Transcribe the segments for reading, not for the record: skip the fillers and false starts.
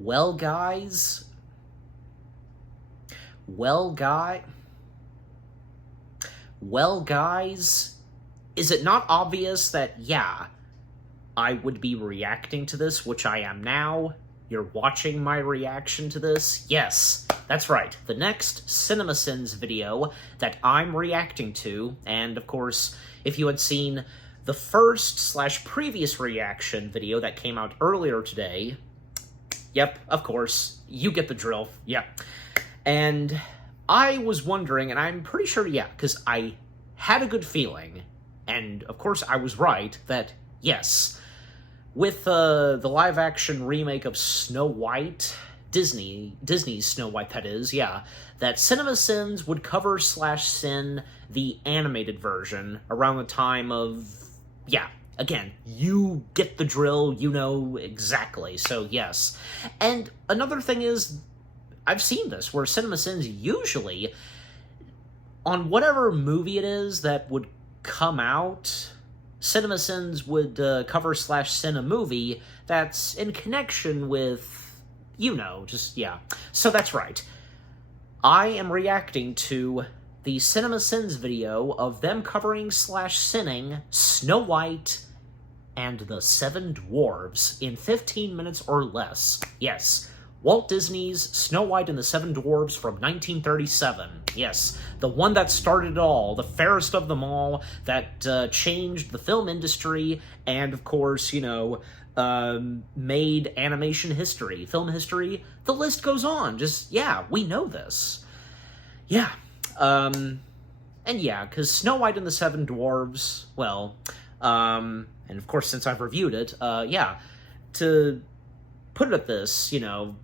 Well, guys, well, guy, well, guys, is it not obvious that, yeah, I would be reacting to this, which I am now? You're watching my reaction to this? Yes, that's right. The next CinemaSins video that I'm reacting to, and of course, if you had seen the first/previous reaction video that came out earlier today, yep, of course, you get the drill, yeah. And I was wondering, and I'm pretty sure, yeah, because I had a good feeling, and of course I was right, that yes, with the live-action remake of Snow White, Disney's Snow White, that is, yeah, that CinemaSins would cover/sin the animated version around the time of, yeah, again, you get the drill, you know exactly, so yes. And another thing is, I've seen this, where CinemaSins usually, on whatever movie it is that would come out, CinemaSins would cover/sin a movie that's in connection with, you know, just, yeah. So that's right. I am reacting to the CinemaSins video of them covering/sinning Snow White and the Seven Dwarfs in 15 minutes or less. Yes, Walt Disney's Snow White and the Seven Dwarfs from 1937. Yes, the one that started it all, the fairest of them all, that changed the film industry, and of course, you know, made animation history, film history. The list goes on. Just, yeah, we know this. Yeah, and yeah, because Snow White and the Seven Dwarfs, well, and of course, since I've reviewed it, yeah, to put it at this, you know,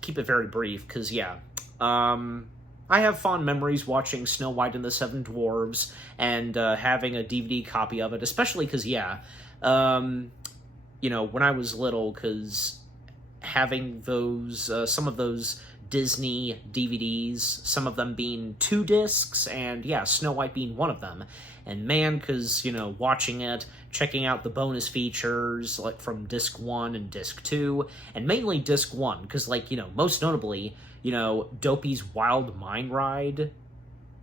keep it very brief, because, yeah, I have fond memories watching Snow White and the Seven Dwarfs, and having a DVD copy of it, especially because, yeah, you know, when I was little, because having those, some of those Disney DVDs, some of them being 2 discs, and yeah, Snow White being one of them. And man, because, you know, watching it, checking out the bonus features, like from Disc 1 and Disc 2, and mainly Disc 1, because, like, you know, most notably, you know, Dopey's Wild Mine Ride.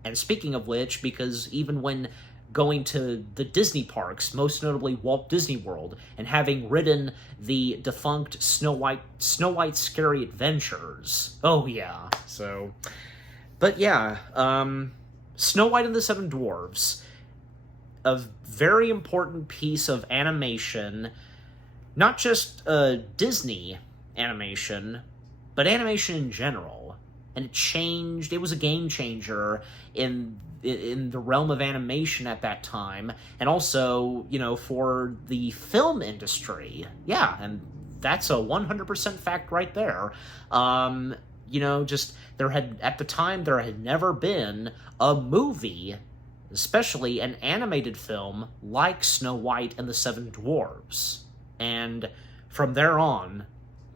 And speaking of which, because even when going to the Disney parks, most notably Walt Disney World, and having ridden the defunct Snow White Scary Adventures. Oh yeah, so, but yeah, Snow White and the Seven Dwarfs, a very important piece of animation, not just Disney animation, but animation in general. And it was a game changer in the realm of animation at that time, and also, you know, for the film industry. Yeah, and that's a 100% fact right there. You know, just, at the time, there had never been a movie, especially an animated film, like Snow White and the Seven Dwarfs. And from there on,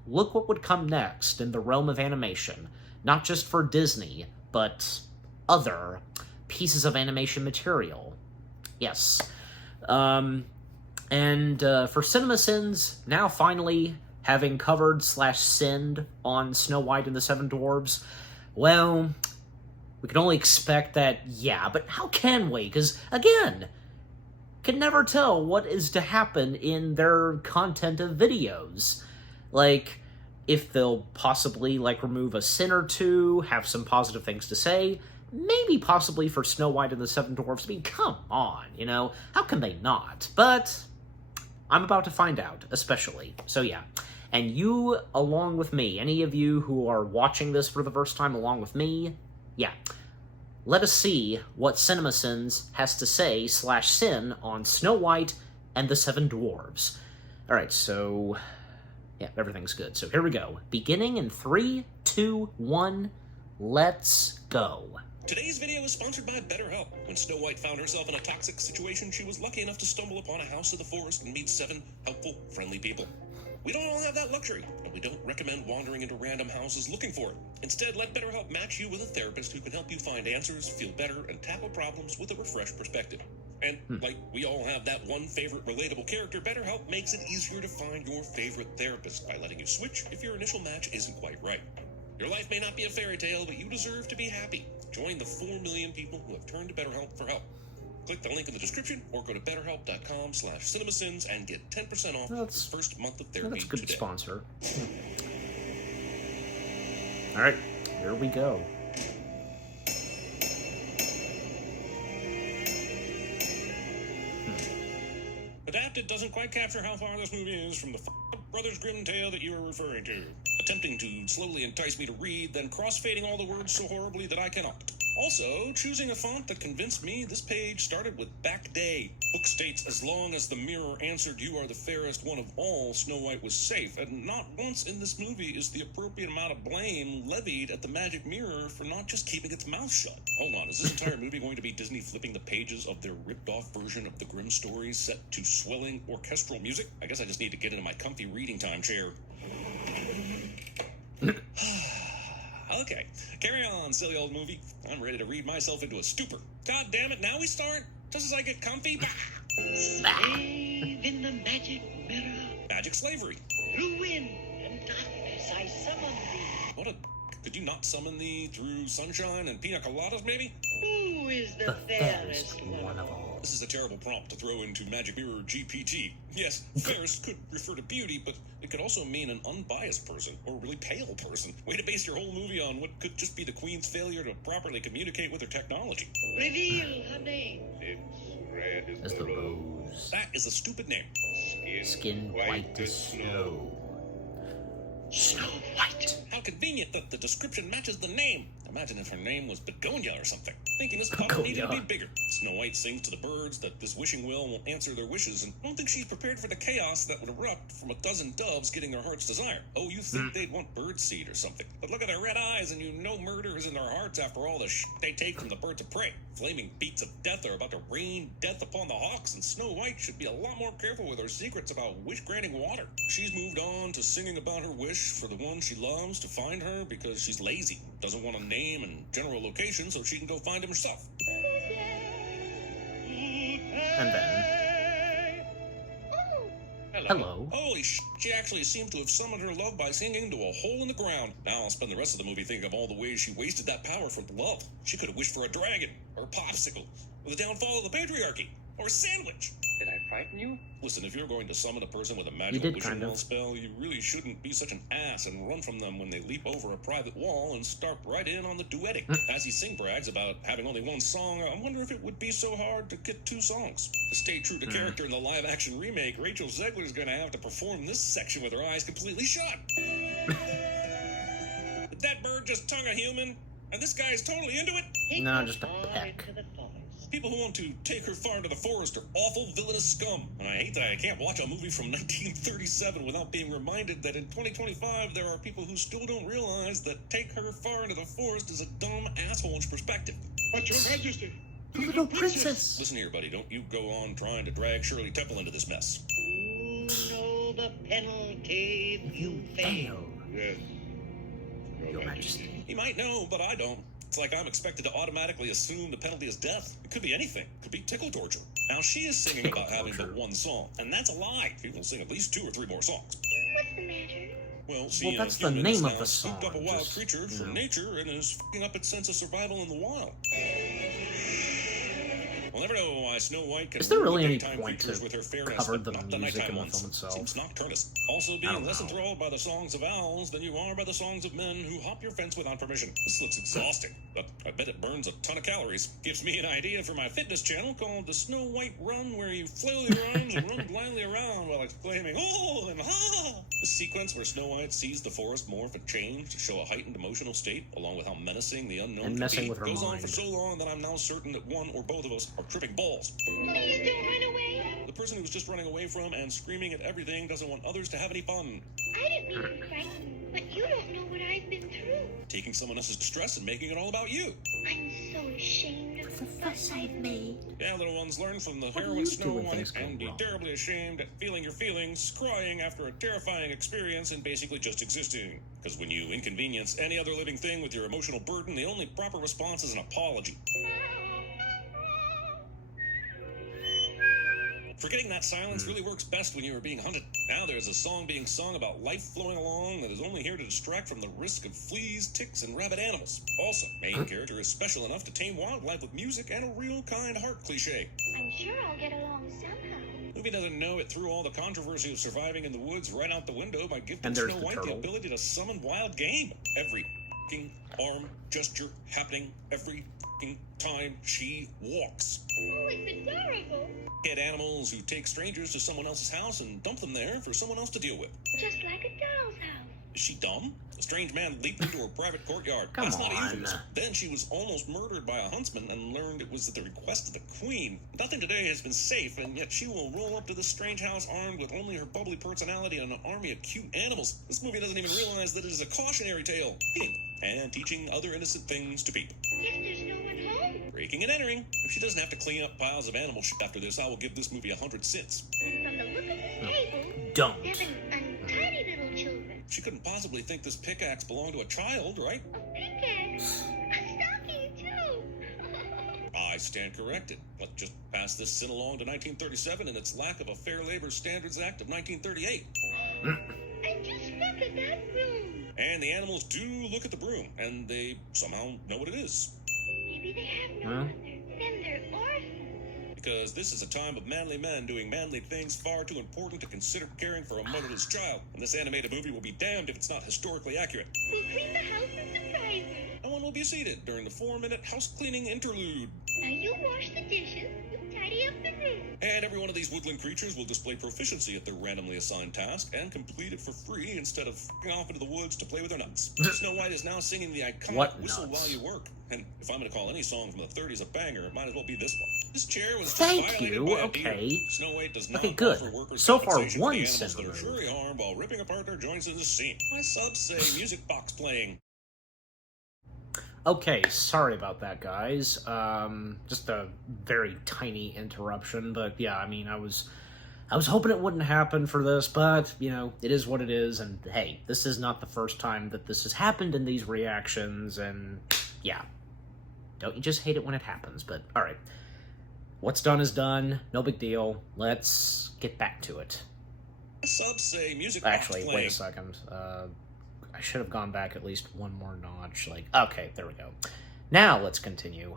look what would come next in the realm of animation. Not just for Disney, but other pieces of animation material. Yes. And for CinemaSins, now finally having covered/sinned on Snow White and the Seven Dwarfs, well, we can only expect that, yeah, but how can we? Because, again, can never tell what is to happen in their content of videos. Like, if they'll possibly, like, remove a sin or two, have some positive things to say, maybe possibly for Snow White and the Seven Dwarfs. I mean, come on, you know? How can they not? But I'm about to find out, especially. So, yeah. And you, along with me, any of you who are watching this for the first time along with me, yeah, let us see what CinemaSins has to say/sin on Snow White and the Seven Dwarfs. Alright, so yeah, everything's good. So here we go. Beginning in 3, 2, 1, let's go. Today's video is sponsored by BetterHelp. When Snow White found herself in a toxic situation, she was lucky enough to stumble upon a house of the forest and meet 7 helpful, friendly people. We don't all have that luxury, and we don't recommend wandering into random houses looking for it. Instead, let BetterHelp match you with a therapist who can help you find answers, feel better, and tackle problems with a refreshed perspective. And like we all have that one favorite relatable character, BetterHelp makes it easier to find your favorite therapist by letting you switch if your initial match isn't quite right. Your life may not be a fairy tale, but you deserve to be happy. Join the 4 million people who have turned to BetterHelp for help. Click the link in the description or go to betterhelp.com/cinemasins and get 10% off the first month of therapy. That's a good today. sponsor. Alright, here we go. Adapted doesn't quite capture how far this movie is from the Brothers Grimm tale that you are referring to. Attempting to slowly entice me to read, then cross-fading all the words so horribly that I cannot. Also, choosing a font that convinced me this page started with back day. Book states, as long as the mirror answered you are the fairest one of all, Snow White was safe. And not once in this movie is the appropriate amount of blame levied at the magic mirror for not just keeping its mouth shut. Hold on, is this entire movie going to be Disney flipping the pages of their ripped-off version of the Grimm stories set to swelling orchestral music? I guess I just need to get into my comfy reading time chair. Okay, carry on, silly old movie. I'm ready to read myself into a stupor. God damn it, now we start? Just as I get comfy? Slave in the magic mirror. Magic slavery. Through wind and darkness I summon thee. What a... Could you not summon thee through sunshine and pina coladas, maybe? Who is the fairest one of all? This is a terrible prompt to throw into Magic Mirror GPT. Yes, fairest could refer to beauty, but it could also mean an unbiased person, or a really pale person. Way to base your whole movie on what could just be the Queen's failure to properly communicate with her technology. Reveal her name. It's red As the rose. That is a stupid name. Skin white as snow. Snow White. How convenient that the description matches the name. Imagine if her name was Begonia or something. Thinking this puppet needed to be bigger. Snow White sings to the birds that this wishing well will answer their wishes, and I don't think she's prepared for the chaos that would erupt from a dozen doves getting their heart's desire. Oh, you think they'd want birdseed or something. But look at their red eyes and you know murder is in their hearts after all the they take from the birds of prey. Flaming beats of death are about to rain death upon the hawks, and Snow White should be a lot more careful with her secrets about wish-granting water. She's moved on to singing about her wish for the one she loves to find her because she's lazy, doesn't want a name and general location so she can go find him herself. And then... Hello. Holy sh! She actually seemed to have summoned her love by singing to a hole in the ground. Now I'll spend the rest of the movie thinking of all the ways she wasted that power from love. She could have wished for a dragon, or a popsicle, or the downfall of the patriarchy, or a sandwich. Did I frighten you? Listen, if you're going to summon a person with a magical did, wishing kind of. well spell, you really shouldn't be such an ass and run from them when they leap over a private wall and start right in on the duetting. As he sing brags about having only one song, I wonder if it would be so hard to get 2 songs. To stay true to character in the live-action remake, Rachel Zegler's going to have to perform this section with her eyes completely shut. Did that bird just tongue a human? And this guy is totally into it? No, just a Far peck. into the forest. People who want to take her far into the forest are awful, villainous scum. And I hate that I can't watch a movie from 1937 without being reminded that in 2025 there are people who still don't realize that take her far into the forest is a dumb, asshole-ish perspective. But your majesty, The little princess. Listen here, buddy, don't you go on trying to drag Shirley Temple into this mess. You know the penalty if you fail. yes, Your Majesty. He might know, but I don't. It's like I'm expected to automatically assume the penalty is death. It could be anything. It could be tickle torture. Now, she is singing about having but one song, and that's a lie. People sing at least 2 or 3 more songs. What's the matter? Well, see, that's a the human name is of now the scooped song, up a wild just, creature you from know. nature and is f***ing up its sense of survival in the wild. We'll never know why Snow White can Is there rule really the any daytime point creatures to with her fairness, cover but the not the music nighttime in the ones. film itself? Seems nocturnist. Also I being don't less know. enthralled by the songs of owls than you are by the songs of men who hop your fence without permission. This looks exhausting, but I bet it burns a ton of calories. Gives me an idea for my fitness channel called the Snow White Run, where you flail your arms and run blindly around while exclaiming, "Oh!" and "Ha!" The sequence where Snow White sees the forest morph and change to show a heightened emotional state, along with how menacing the unknown And can messing be, with her goes on mind. for so long that I'm now certain that one or both of us are tripping balls. Please don't run away. The person who's just running away from and screaming at everything doesn't want others to have any fun. I didn't mean to be frightened, but you don't know what I've been through. Taking someone else's distress and making it all about you. I'm so ashamed of the fuss I've made. Yeah, little ones, learn from the What do heroine you Snow do when White things go and be wrong? terribly ashamed at feeling your feelings, crying after a terrifying experience, and basically just existing. Because when you inconvenience any other living thing with your emotional burden, the only proper response is an apology. Forgetting that silence really works best when you are being hunted. Now there's a song being sung about life flowing along that is only here to distract from the risk of fleas, ticks, and rabid animals. Also, main character is special enough to tame wildlife with music and a real kind heart cliche. I'm sure I'll get along somehow. Movie doesn't know it threw all the controversy of surviving in the woods right out the window by giving And there's Snow the White the turtle. ability to summon wild game. Every f***ing arm gesture happening every f***ing time she walks. Oh, it's adorable. Hit animals who take strangers to someone else's house and dump them there for someone else to deal with. Just like a doll's house. Is she dumb? A strange man leaped into her private courtyard. Come That's not on. euphemism. Then she was almost murdered by a huntsman and learned it was at the request of the queen. Nothing today has been safe, and yet she will roll up to this strange house armed with only her bubbly personality and an army of cute animals. This movie doesn't even realize that it is a cautionary tale. And teaching other innocent things to people. Guess there's no one home. Breaking and entering. If she doesn't have to clean up piles of animal shit after this, I will give this movie 100 cents. From the look of this table, Don't. 7 untidy little children. She couldn't possibly think this pickaxe belonged to a child, right? A pickaxe. A stocking, too. I stand corrected. Let's just pass this sin along to 1937 and its lack of a Fair Labor Standards Act of 1938. And just look at that room. And the animals do look at the broom, and they somehow know what it is. Maybe they have no Huh? mother. Then they're orphans. Because this is a time of manly men doing manly things far too important to consider caring for a motherless child. And this animated movie will be damned if it's not historically accurate. We'll clean the house and surprise her. No one will be seated during the 4-minute house cleaning interlude. Now you wash the dishes, you tidy up the room. And every one of these woodland creatures will display proficiency at their randomly assigned task and complete it for free instead of f***ing off into the woods to play with their nuts. Snow White is now singing the iconic What Whistle nuts? While You Work. And if I'm going to call any song from the 30s a banger, it might as well be this one. This chair was just Thank violated you, by a okay. deer. Snow White does not Okay, good. offer workers So far, compensation for one the animals sin that are removed. surely harmed while ripping apart their joints in the scene. My subs say music box playing. Okay, sorry about that, guys. Just a very tiny interruption, but yeah, I mean, I was hoping it wouldn't happen for this, but, you know, it is what it is, and hey, this is not the first time that this has happened in these reactions, and yeah. Don't you just hate it when it happens, but alright. What's done is done, no big deal. Let's get back to it. My subs say music box Actually, playing. wait a second. I should have gone back at least one more notch. Like, okay, there we go. Now let's continue.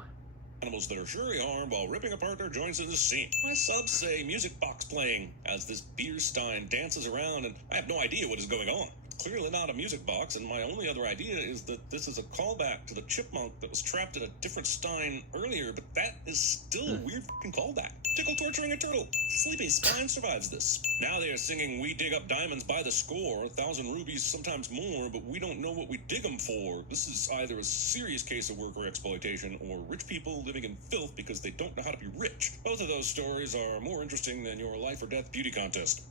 Animals that are surely harmed while ripping apart their joints in the scene. My subs say music box playing as this beer stein dances around, and I have no idea what is going on. Clearly not a music box, and my only other idea is that this is a callback to the chipmunk that was trapped in a different stein earlier, but that is still a weird fucking callback. Tickle torturing a turtle. Sleepy Spine survives this. Now they are singing We Dig Up Diamonds by the score, 1,000 rubies, sometimes more, but we don't know what we dig them for. This is either a serious case of worker exploitation or rich people living in filth because they don't know how to be rich. Both of those stories are more interesting than your life or death beauty contest.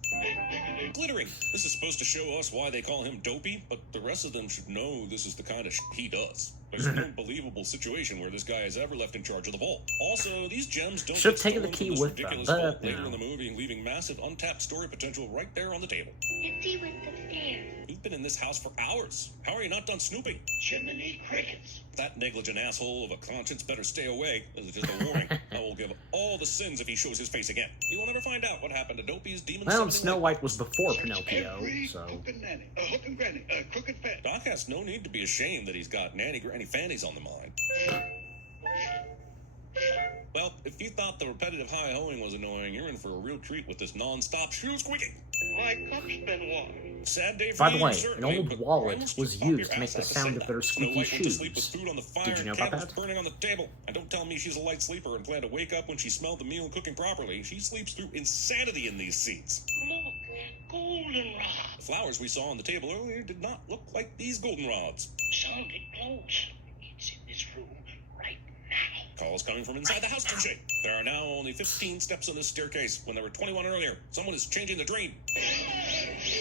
Glittering. This is supposed to show us why they call him dopey, but the rest of them should know this is the kind of shit he does. There's no believable situation where this guy is ever left in charge of the vault. Also, these gems don't Should've get taken the stolen key from this with them, ridiculous but, vault you later know. in the movie, leaving massive untapped story potential right there on the table. Let's see what's upstairs. You've been in this house for hours. How are you not done snooping? Chimney crickets. That negligent asshole of a conscience better stay away. This is just a warning. I will give all the sins if he shows his face again. You will never find out what happened to Dopey's demon Well, summoning Snow light. White was before Search Pinocchio, every so... hook and nanny, hook and granny, crooked fence. Doc has no need to be ashamed that he's got nanny granny fannies on the mind. Well, if you thought the repetitive high-hoeing was annoying, you're in for a real treat with this non-stop shoe squeaking. My cup's been washed. Sad day for By the you, way, an certainly, old but wallet almost was just pop your used to make ass the out to sound say of their that. Snow squeaky White went to sleep with shoes. food on the fire Did you know and about candles that? burning on the table. And don't tell me she's a light sleeper and planned to wake up when she smelled the meal cooking properly. She sleeps through insanity in these scenes. Look, goldenrod. The flowers we saw on the table earlier did not look like these goldenrods. Sounded close. It's in this room right now. Calls coming from inside the house, touche. There are now only 15 steps on this staircase when there were 21 earlier. Someone is changing the drain.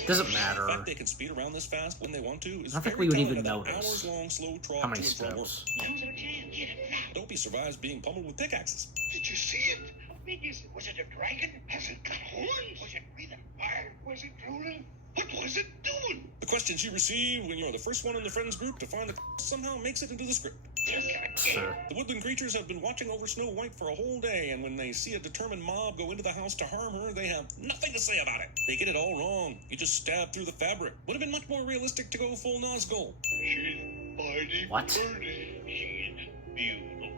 Doesn't The matter. fact they can speed around this fast when they want to is I don't think very we would telling even about that notice hours-long slow trot how many to and from work. steps. Now's our chance. Get it now. Dopey survives being pummeled with pickaxes. Did you see it? How big is it? Was it a dragon? Has it got horns? Was it breathing fire? Was it drooling? What was it doing? The questions you receive when you're the first one in the friends group to find the somehow makes it into the script. Just got The woodland creatures have been watching over Snow White for a whole day, and when they see a determined mob go into the house to harm her, they have nothing to say about it. They get it all wrong. You just stabbed through the fabric. Would have been much more realistic to go full Nazgul. She's mighty What? pretty. She's beautiful.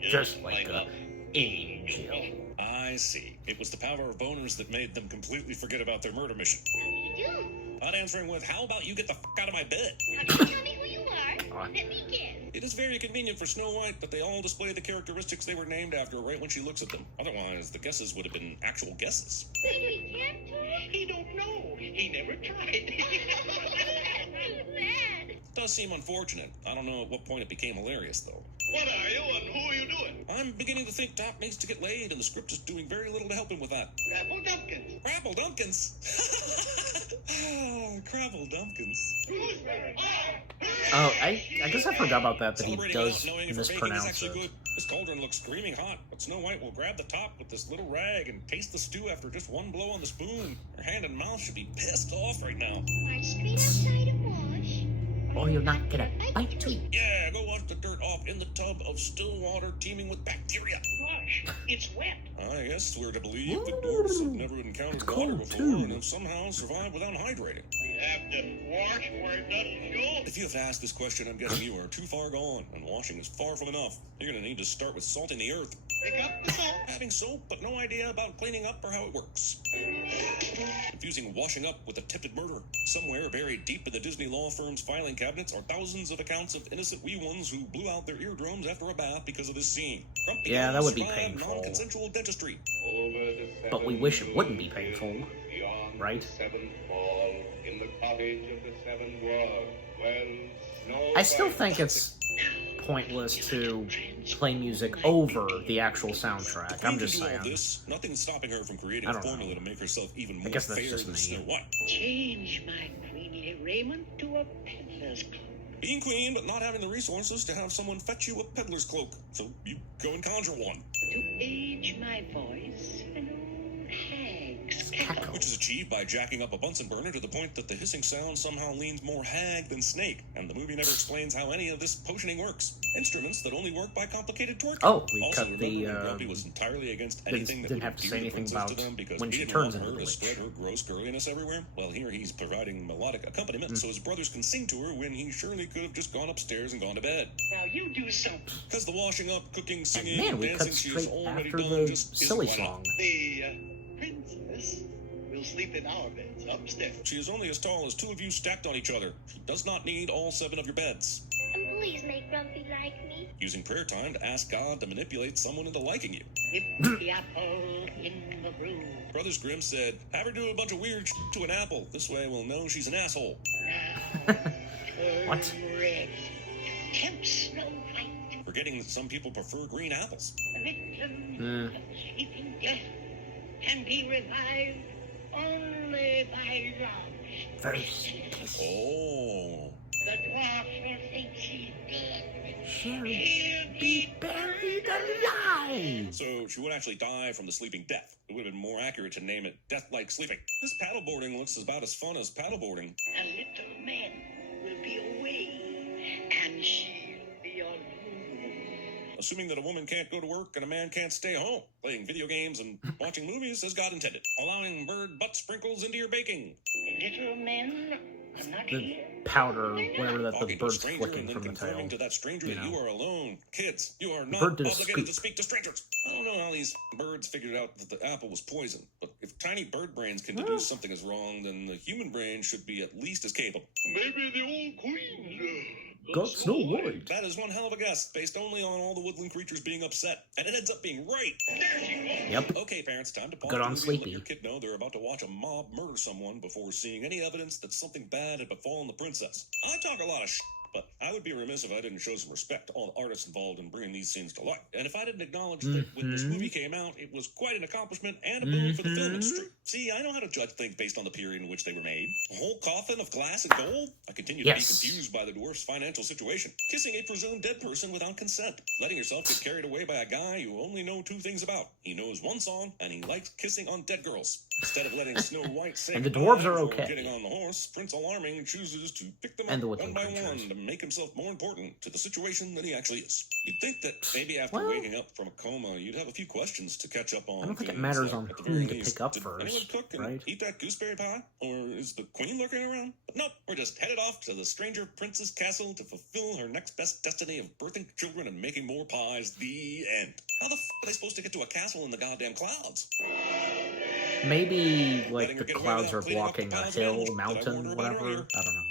Just like a angel. I see. It was the power of boners that made them completely forget about their murder mission. How do you do? Not answering with, how about you get the f*** out of my bed? How do you tell me who you are? Let me guess. It is very convenient for Snow White that they all display the characteristics they were named after right when she looks at them. Otherwise, the guesses would have been actual guesses. So we can't talk? He don't know. He never tried. Too bad. It does seem unfortunate. I don't know at what point it became hilarious, though. What are you and who are you doing? I'm beginning to think Doc needs to get laid, and the script is doing very little to help him with that. Apple Dumpkins. Crapple Dumpkins! Crapple Dumpkins. Oh, I guess I forgot about that he Celebrating does without knowing if her baking is mispronounce actually it. good. This cauldron looks screaming hot, but Snow White will grab the top with this little rag and taste the stew after just one blow on the spoon. Her hand and mouth should be pissed off right now. March straight outside and wash. Or you'll not get a bite to eat. Yeah, go wash the dirt off in the tub of still water teeming with bacteria. Gosh, it's wet. I guess we're to believe the dwarfs have never encountered It's water cold, before too. and have somehow survived without hydrating. We have to wash where it doesn't show. If you have to ask this question, I'm guessing you are too far gone, and washing is far from enough. You're gonna need to start with salting the earth. Pick up the salt. Having soap, but no idea about cleaning up or how it works. Confusing washing up with attempted murder. Somewhere buried deep in the Disney law firm's filing cabinets are thousands of accounts of innocent wee ones who blew out their eardrums after a bath because of this scene. Grumpy Yeah, that Owl would be survived painful. non-consensual dentistry. But we wish it wouldn't be painful, Beyond right? the seventh fall, in the cottage of the seven dwarfs, when Snow I still White- think it's pointless to play music over the actual soundtrack. I'm Queen just can do all saying. this. Nothing's stopping her from creating I a don't formula know. to make herself even I more guess that's fair just than me. Snow White. Change my queenly raiment to a peddler's cloak. Being queen, but not having the resources to have someone fetch you a peddler's cloak. So you go and conjure one. To age my voice, an old hag's Cackle. cackle. Which is achieved by jacking up a Bunsen burner to the point that the hissing sound somehow leans more hag than snake, and the movie never explains how any of this potioning works. Instruments that only work by complicated torture. Oh, we also, cut remember the, when Grumpy was entirely against didn't- anything that didn't would have to say endear the anything princess about to them because when we she didn't turns want her into to the witch. spread her gross girliness everywhere. Well, here he's providing melodic accompaniment so his brothers can sing to her when he surely could have just gone upstairs and gone to bed. Now you do something. Because the washing up, cooking, And singing, man, and we dancing cut she has straight already after done the just isn't silly quite enough. song. The princess will sleep in our beds upstairs. She is only as tall as two of you stacked on each other. She does not need all 7 of your beds. And please make Grumpy like me. Using prayer time to ask God to manipulate someone into liking you. Dip the apple in the brew. Brothers Grimm said, have her do a bunch of weird to an apple. This way we'll know she's an asshole. Now, What? turn red. Tempt Snow White, Forgetting that some people prefer green apples. the victim Hmm. of sleeping death, can be revived only by love. First, Oh. The dwarf will think she's dead. she'll He'll be buried alive. So she would actually die from the sleeping death. It would have been more accurate to name it death-like sleeping. This paddleboarding looks about as fun as paddleboarding. A little man will be away, and she'll be alone. Assuming that a woman can't go to work and a man can't stay home, playing video games and watching movies as God intended. Allowing bird butt sprinkles into your baking. The little men are not The here. powder, whatever that the Talking to a bird's stranger flicking and then from the confirming tail. to that stranger you that know. you are alone. Kids, you are not bird did a obligated to scoop. speak to strangers. I don't know how these birds figured out that the apple was poison, but if tiny bird brains can deduce something is wrong, then the human brain should be at least as capable. Maybe the old queen's Got Snow White. That is one hell of a guess, based only on all the woodland creatures being upset. And it ends up being right. There she goes. Yep. Okay, parents, time to pause Good the on movie and let Sleepy. your kid know they're about to watch a mob murder someone before seeing any evidence that something bad had befallen the princess. I talk a lot of but I would be remiss if I didn't show some respect to all the artists involved in bringing these scenes to life. And if I didn't acknowledge that when this movie came out, it was quite an accomplishment and a boon for the film industry. See, I know how to judge things based on the period in which they were made. A whole coffin of glass and gold? I continue to be Yes. confused by the dwarf's financial situation. Kissing a presumed dead person without consent. Letting yourself get carried away by a guy you only know 2 things about. He knows one song, and he likes kissing on dead girls. Instead of letting Snow White say And the dwarves goodbye are before okay. getting on the horse, Prince Alarming chooses to pick them And up the one Little by Creatures. one to make himself more important to the situation than he actually is. You'd think that maybe after Well, waking up from a coma, you'd have a few questions to catch up on. I don't think it things matters like, on at the who very to least, pick up did first, anyone cook and right? eat that gooseberry pie? Or is the queen lurking around? But nope, we're just headed off to the stranger prince's castle to fulfill her next best destiny of birthing children and making more pies. The end. How the f*** are they supposed to get to a castle in the goddamn clouds? Maybe, like, Letting the her get away clouds without are cleaning up the blocking a piles of hill, animals that I warned mountain, her about whatever. earlier. I don't know.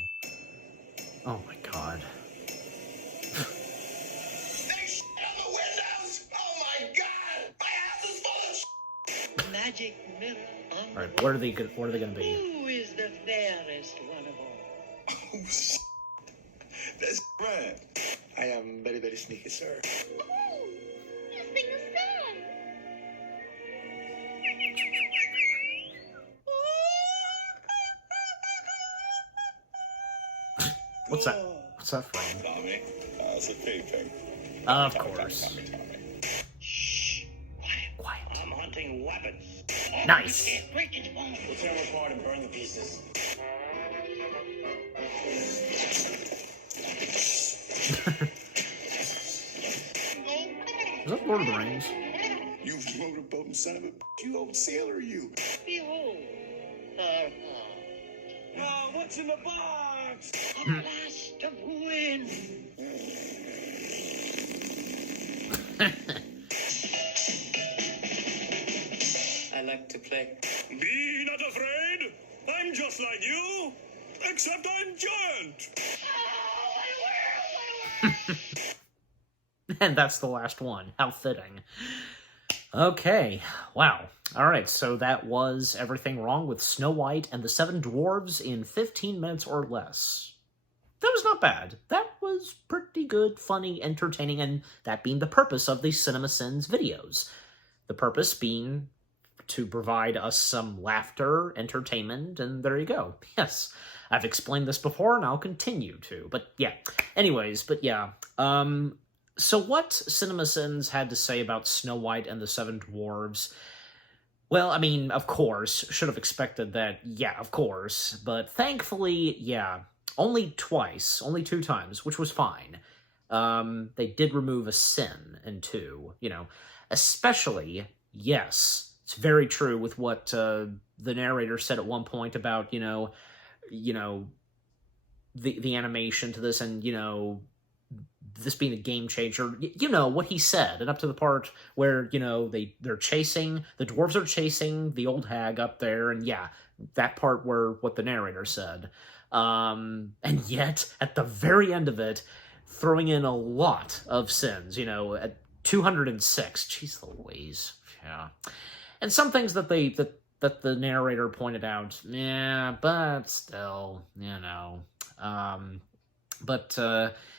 Oh my god. There's shit on the windows! Oh my god! My house is full of shit! Magic mirror on the Alright, what are they gonna be? Who is the fairest one of all? Oh shit! That's right. I am very, very sneaky, sir. Ooh, you sing a song. What's that? What's that from? Tommy, it's a pig thing. Of course. Shh! Quiet. Quiet. I'm hunting weapons. Nice. Can't break its bones. We'll tear them apart and burn the pieces. Is that Lord of the Rings? You motorboating son of a bitch, you old sailor, you. Behold. Oh, what's in the box? A blast of wind. I like to play. Be not afraid. I'm just like you, except I'm giant. And that's the last one. How fitting. Okay, wow. Alright, so that was Everything Wrong with Snow White and the Seven Dwarves in 15 minutes or less. That was not bad. That was pretty good, funny, entertaining, and that being the purpose of the CinemaSins videos. The purpose being to provide us some laughter, entertainment, and there you go. Yes, I've explained this before, and I'll continue to. But yeah, anyways, so what CinemaSins had to say about Snow White and the Seven Dwarves? Well, I mean, of course, should have expected that, yeah, of course, but thankfully, yeah, only twice, only 2 times, which was fine. They did remove a sin in 2, especially, yes, it's very true with what the narrator said at one point about, the animation to this and, this being a game changer, what he said, and up to the part where, they're chasing, the dwarves are chasing the old hag up there, and yeah, that part where what the narrator said. And yet, at the very end of it, throwing in a lot of sins, at 206, jeez Louise, yeah. And some things that that the narrator pointed out, yeah, but still,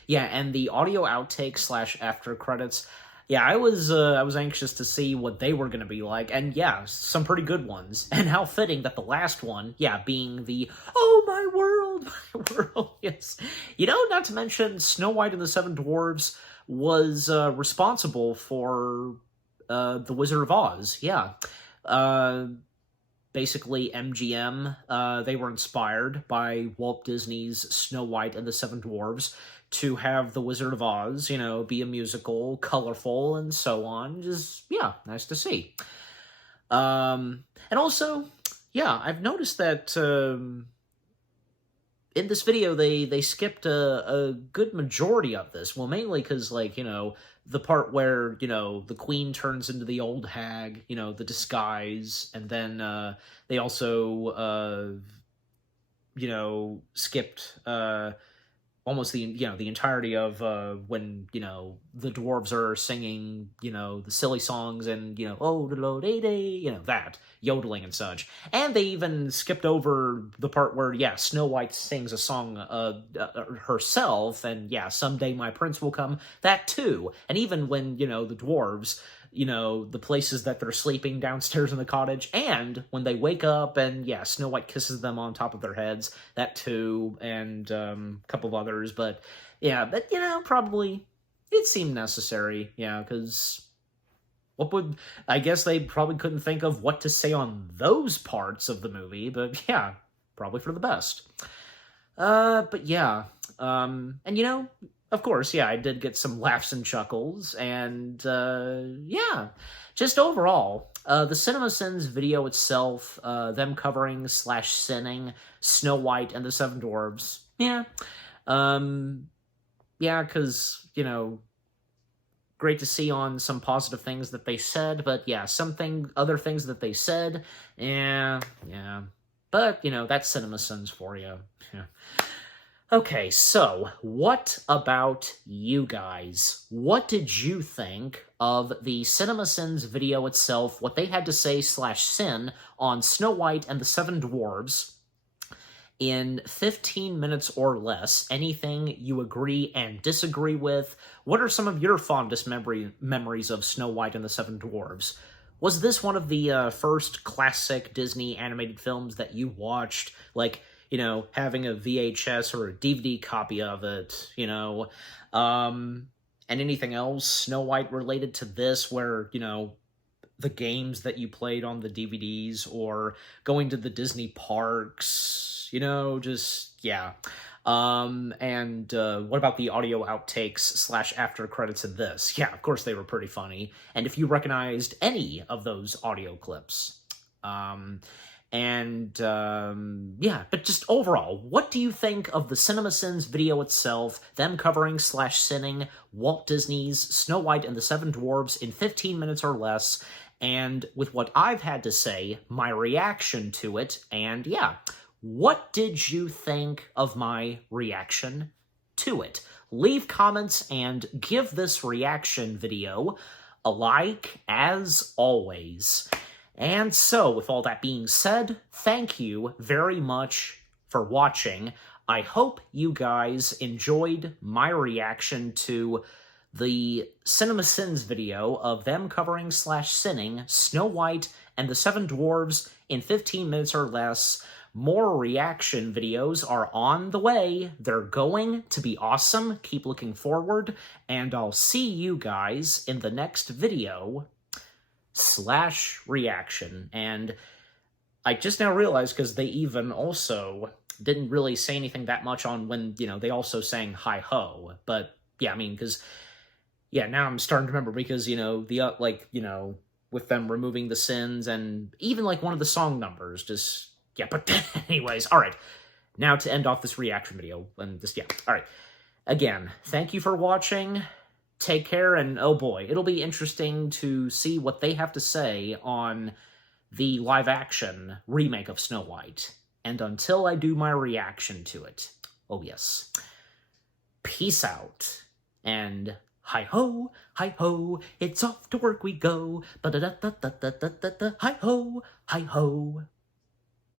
yeah, and the audio outtake / after credits, yeah, I was anxious to see what they were going to be like, and yeah, some pretty good ones. And how fitting that the last one, yeah, being the, oh my world, yes. Not to mention, Snow White and the Seven Dwarves was responsible for The Wizard of Oz, yeah. Basically, MGM, they were inspired by Walt Disney's Snow White and the Seven Dwarves to have The Wizard of Oz, be a musical, colorful, and so on. Just, yeah, nice to see. And also, yeah, I've noticed that in this video, they skipped a good majority of this. Well, mainly because, the part where, the queen turns into the old hag, the disguise, and then they also, skipped almost the entirety of when the dwarves are singing the silly songs and oh day day that yodeling and such, and they even skipped over the part where Snow White sings a song herself, and someday my prince will come, that too, and even when the dwarves the places that they're sleeping downstairs in the cottage, and when they wake up and, Snow White kisses them on top of their heads, that too, and a couple of others, but, probably it seemed necessary, because, I guess they probably couldn't think of what to say on those parts of the movie, but yeah, probably for the best. But yeah, and of course, yeah, I did get some laughs and chuckles, and yeah, just overall, the CinemaSins video itself, them covering / sinning Snow White and the Seven Dwarfs, yeah, yeah, because, great to see on some positive things that they said, but yeah, other things that they said, yeah. But, that's CinemaSins for you. Yeah. Okay, so, what about you guys? What did you think of the CinemaSins video itself, what they had to say / sin on Snow White and the Seven Dwarfs in 15 minutes or less? Anything you agree and disagree with? What are some of your fondest memories of Snow White and the Seven Dwarfs? Was this one of the first classic Disney animated films that you watched? Like, having a VHS or a DVD copy of it, and anything else Snow White related to this where, the games that you played on the DVDs or going to the Disney parks, just, yeah. And what about the audio outtakes / after credits in this? Yeah, of course they were pretty funny. And if you recognized any of those audio clips, yeah, but just overall, what do you think of the CinemaSins video itself, them covering / sinning Walt Disney's Snow White and the Seven Dwarfs in 15 minutes or less, and with what I've had to say, my reaction to it, and yeah, what did you think of my reaction to it? Leave comments and give this reaction video a like, as always. And so, with all that being said, thank you very much for watching. I hope you guys enjoyed my reaction to the CinemaSins video of them covering / sinning Snow White and the Seven Dwarfs in 15 minutes or less. More reaction videos are on the way. They're going to be awesome. Keep looking forward, and I'll see you guys in the next video / reaction. And I just now realized, because they even also didn't really say anything that much on when, they also sang hi-ho. But, yeah, I mean, because, yeah, now I'm starting to remember, because, with them removing the sins, and even, one of the song numbers, just, yeah, but anyways, alright. Now to end off this reaction video, and just, yeah, alright. Again, thank you for watching. Take care, and oh boy, it'll be interesting to see what they have to say on the live-action remake of Snow White. And until I do my reaction to it, oh yes, peace out, and hi-ho, hi-ho, it's off to work we go, ba-da-da-da-da-da-da-da, hi-ho, hi-ho.